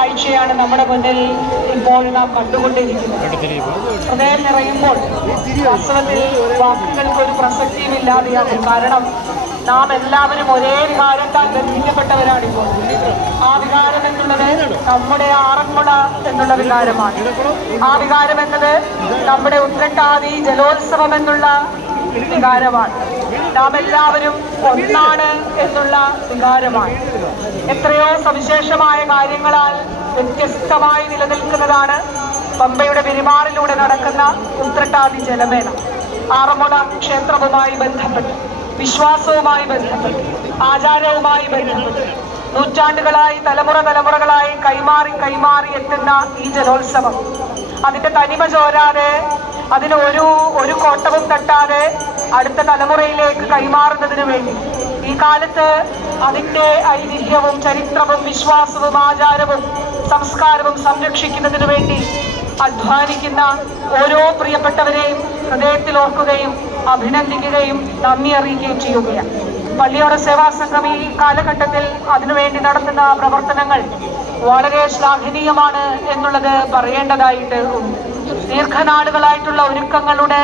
കാഴ്ചയാണ് നമ്മുടെ മുന്നിൽ ഇപ്പോൾ നാം കണ്ടുകൊണ്ടിരിക്കുന്നത്. ഹൃദയം നിറയുമ്പോൾ വാസ്തവത്തിൽ വാക്കുകൾക്ക് ഒരു പ്രസക്തിയും ഇല്ലാതെയാകും. കാരണം നാം എല്ലാവരും ഒരേ വികാരത്താൽ ബന്ധിക്കപ്പെട്ടവരാണിപ്പോൾ. ആ വികാരം എന്നുള്ളത് നമ്മുടെ ആറന്മുള എന്നുള്ള വികാരമാണ്. ആ വികാരം എന്നത് നമ്മുടെ ഉത്രട്ടാതി ജലോത്സവം എന്നുള്ള വികാരമാണ്. നാം എല്ലാവരും ഒന്നാണ് എന്നുള്ള വികാരമാണ്. എത്രയോ സവിശേഷമായ കാര്യങ്ങളാൽ വ്യത്യസ്തമായി നിലനിൽക്കുന്നതാണ് പമ്പയുടെ പെരുമാറിലൂടെ നടക്കുന്ന ഉത്രട്ടാതി ജലമേള. ആറന്മുള ക്ഷേത്രവുമായി ബന്ധപ്പെട്ട്, വിശ്വാസവുമായി ബന്ധപ്പെട്ട്, ആചാരവുമായി ബന്ധപ്പെട്ട് നൂറ്റാണ്ടുകളായി തലമുറകളായി കൈമാറി എത്തുന്ന ഈ ജലോത്സവം അതിന്റെ തനിമ ചോരാതെ, അതിന് ഒരു കോട്ടവും തട്ടാതെ അടുത്ത തലമുറയിലേക്ക് കൈമാറുന്നതിന് വേണ്ടി ഈ കാലത്ത് അതിന്റെ ഐതിഹ്യവും ചരിത്രവും വിശ്വാസവും ആചാരവും സംസ്കാരവും സംരക്ഷിക്കുന്നതിന് വേണ്ടി അധ്വാനിക്കുന്ന ഓരോ പ്രിയപ്പെട്ടവരെയും ഹൃദയത്തിൽ ഓർക്കുകയും അഭിനന്ദിക്കുകയും നന്ദി അറിയിക്കുകയും ചെയ്യുകയാണ്. പള്ളിയോട സേവാ സംഘം ഈ കാലഘട്ടത്തിൽ അതിനുവേണ്ടി നടത്തുന്ന പ്രവർത്തനങ്ങൾ വളരെ ശ്ലാഘനീയമാണ് എന്നുള്ളത് പറയേണ്ടതായിട്ട് ഉണ്ട്. ദീർഘനാളുകളായിട്ടുള്ള ഒരുക്കങ്ങളുടെ